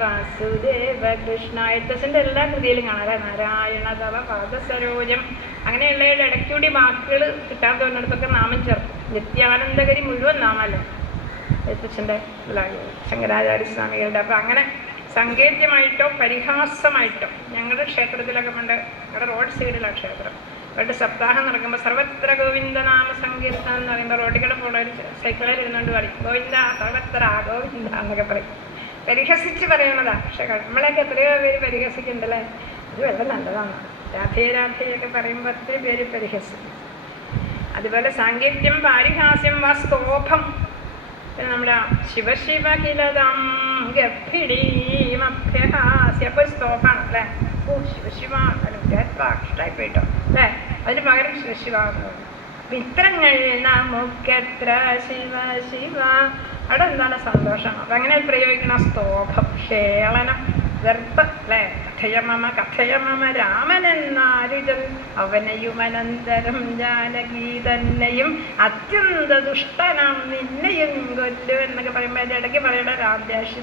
വാസുദേവ കൃഷ്ണ എഴുത്തച്ഛൻ്റെ എല്ലാ കൃതിയിലും കാണാം. നാരായണ തവ പാദസരോജം അങ്ങനെയുള്ളവരുടെ ഇടയ്ക്കൂടി വാക്കുകൾ കിട്ടാത്തവരിടത്തൊക്കെ നാമം ചേർക്കും. നിത്യാനന്ദഗരി മുഴുവൻ നാമല്ലേ എഴുത്തച്ഛൻ്റെ ശങ്കരാചാര്യ സ്വാമികളുടെ. അപ്പം അങ്ങനെ സങ്കേത്യമായിട്ടോ പരിഹാസമായിട്ടോ ഞങ്ങളുടെ ക്ഷേത്രത്തിലൊക്കെ പണ്ട് ഞങ്ങളുടെ റോഡ് സൈഡിലാണ് ക്ഷേത്രം. അവരുടെ സപ്താഹം നടക്കുമ്പോൾ സർവത്ര ഗോവിന്ദനാമ സങ്കീർത്തനം എന്ന് പറയുമ്പോൾ റോഡിൽ പോണ ഒരു സൈക്കിളിൽ ഇരുന്നുകൊണ്ട് പറയും ഗോവിന്ദ സർവത്ര ഗോവിന്ദ എന്നൊക്കെ പറയും. പരിഹസിച്ച് പറയണതാ. പക്ഷെ നമ്മളെയൊക്കെ എത്രയോ പേര് പരിഹസിക്കുന്നുണ്ടല്ലേ. ഇത് വളരെ നല്ലതാണ്. രാധേ രാധയൊക്കെ പറയുമ്പോൾ ഒത്തിരി പേര് പരിഹസിക്കും. അതുപോലെ സാങ്കേത്യം പാരിഹാസ്യം വാ സ്തോഭം. നമ്മുടെ ശിവശിവകിലതം ഗർഭിണീമഭ്യഹാസ്യ. അപ്പോൾ സ്തോഭാണ് അല്ലേ. ഓ ശിവശിവ ഇഷ്ടമായി പോയിട്ടോ അല്ലേ. അതിന് പകരം ശിവശിവ എന്ന് പറഞ്ഞു. മിത്രങ്ങൾ നമുക്കെത്ര ശിവ ശിവ. അവിടെ എന്താണ് സന്തോഷം. അപ്പം അങ്ങനെ പ്രയോഗിക്കണം. സ്തോഭം ഹേളനം ഗർഭ അല്ലേ. കഥയമമ രാമനെന്നാരുജൻ അവനെയുമനന്തരം ജാനകി തന്നെയും അത്യന്ത ദുഷ്ടനാം നിന്നെയും കൊല്ലു എന്നൊക്കെ പറയുമ്പോൾ അതിൻ്റെ ഇടയ്ക്ക് പറയണ രാമദേശി